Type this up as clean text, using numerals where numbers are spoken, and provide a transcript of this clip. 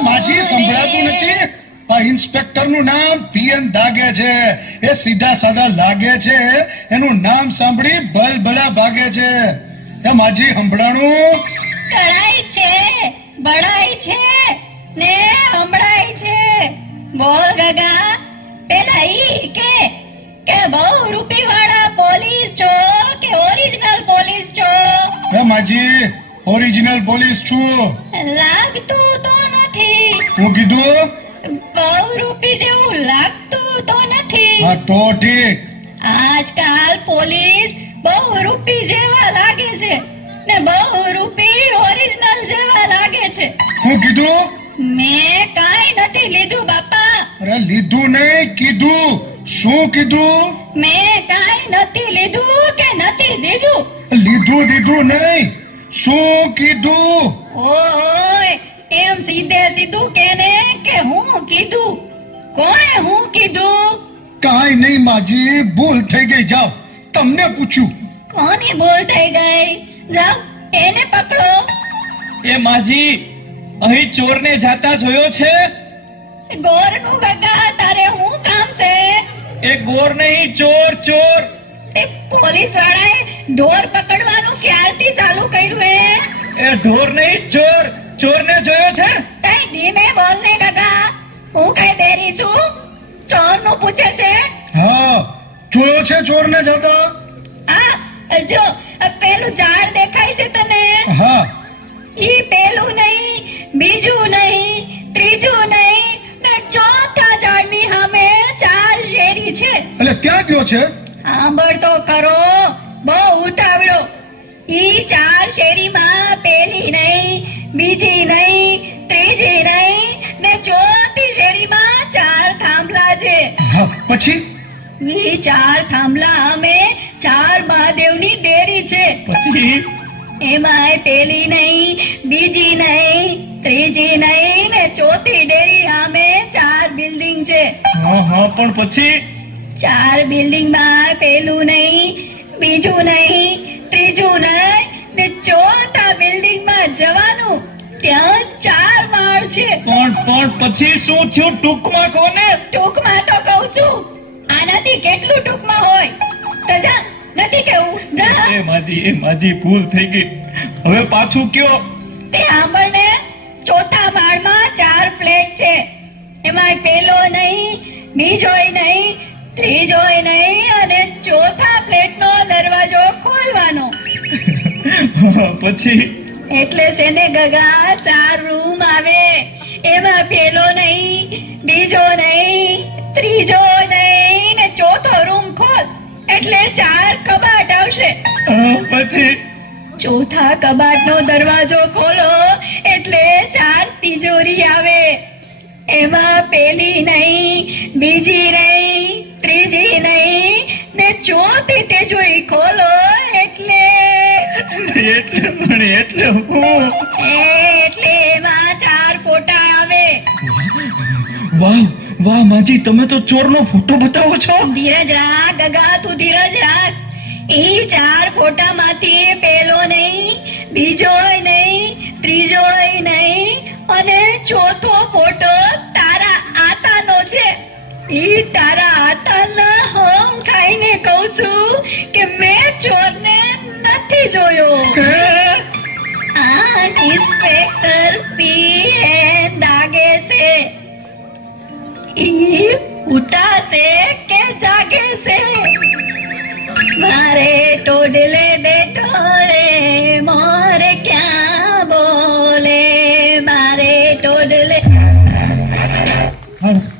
માજી સંભળાતું નથી? આ ઇન્સ્પેક્ટર નું નામ પીએન દાગે છે. એ સીધા સાદા લાગે છે, એનું નામ સાંભળી ભલભલા ભાગે છે. એ માજી સંભળાણું? કળાઈ છે, બળાઈ છે ને હમણાઈ છે. બોલ ગગા, પેલા ઈ કે બહુ રૂપી વાળા પોલીસ છો કે ઓરિજિનલ પોલીસ છો? એ માજી ઓરિજિનલ પોલીસ છું. લાગતું તો નથી. હું કીધું? બહુ રૂપી જેવું લાગતું તો નથી. હા તો ઠીક. આજકાલ પોલીસ બહુ રૂપી જેવા લાગે છે ને બહુ રૂપી ઓરિજિનલ જેવા લાગે છે. હું કીધું? મેં કાંઈ નથી લીધું બાપા. અરે લીધું નહીં, કીધું. શું કીધું? મેં કાંઈ નથી લીધું કે નથી દીધું. લીધું દીધું નહીં, શું કીધું? ઓય, એમ સીધે સીધું કેને કે હું કીધું? કોણે હું કીધું? કાંઈ નહીં માજી, ભૂલ થઈ ગઈ. જાઓ, તમને પૂછ્યું. કોની ભૂલ થઈ ગઈ? જાઓ એને પકડો. એ માજી, અહીં ચોરને જાતા જોયો છે? ગોરનું ગગા, તારે હું કામ છે? એ ગોર નહીં, ચોર ચોર. તે પોલીસ વાળાએ ઢોર પકડવાનું ક્યારથી ચાલુ કર્યું હે? એ ઢોર નહીં, ચોર. ચોરને જોયો છે? કઈ ધીમે બોલ ને ગગા, હું કઈ બેરી છું? ચોરનું પૂછે છે? હા, જોયો છે ચોરને જતા? આ જો પેલું ઝાડ દેખાય છે તને? હા. ઈ પેલું નહીં, બીજું નહીં, ત્રીજું નહીં ને ચોથા ઝાડની સામે 4 શેરી છે. એટલે ત્યાં ગયો છે? સાંભળ તો કરો, બહુ ઉતાવળો. ઈ 4 શેરીમાં પેલી નહીં, બીજી નહીં, ત્રીજી નહીં ને ચોથી શેરીમાં 4 થાંભલા છે. હા, પછી? ઈ 4 થાંભલા અમે 4 મહાદેવની દેરી છે. પછી? એમાંય પેલી નહીં, બીજી નહીં, ત્રીજી નહીં ને ચોથી ડેરી સામે 4 બિલ્ડિંગ છે. હા હા, પણ પછી? 4 બિલ્ડિંગમાં પેલું નહીં, બીજું નહીં, ત્રીજું નહીં ને ચોથા બિલ્ડિંગમાં જવાનું. ત્યાં 4 માળ છે. પણ પછી શું થયું? ટૂંકમાં કહો ને. ટૂંકમાં તો કહું છું. આનાથી કેટલું ટૂંકમાં હોય? તો જા, નથી કેવું? જા. એ માજી ભૂલ થઈ ગઈ. હવે પાછું કયો. તે સાંભળ ને, ચોથા માળમાં 4 ફ્લેટ છે. એમાં પેલો નહીં, બીજોય નહીં, ત્રીજોય નહીં અને ચોથા ફ્લેટનો દરવાજો ખોલવાનો. પછી? એટલે છે ને ગગા, 4 રૂમ આવે. એમાં પેલો નહીં, બીજો નહીં, ત્રીજો નહીં ને ચોથો રૂમ ખોલ એટલે 4 કબાટ આવશે. પછી? ચોથા કબાટનો દરવાજો ખોલો એટલે 4 તિજોરી આવે. એમાં પેલી નહીં, બીજી નહીં, ત્રીજી નહીં ને ચોથી તિજોરી ખોલો એટલે એટલે હું? એટલે એમાં 4 ફોટા આવે. વાહ વાહ માજી, તમે તો ચોરનો ફોટો બતાવો છો. ધીરજ રાખ ગગા, તું ધીરજ રાખ. ઈ 4 ફોટામાંથી પેલો નહીં, બીજોય નહીં, ત્રીજોય નહીં અને ચોથો ફોટો તારા આતાનો છે. ઈ તારા આતાના હોમ ખાઈને કહું છું કે મેં ચોરને નથી જોયો. આ ઇન્સ્પેક્ટર પીએન દાગે છે. ઈ ઉતાસે કે જાગે છે? મારે ટોડલે બેઠો રે મોર ક્યાં બોલે, મારે ટોડલે.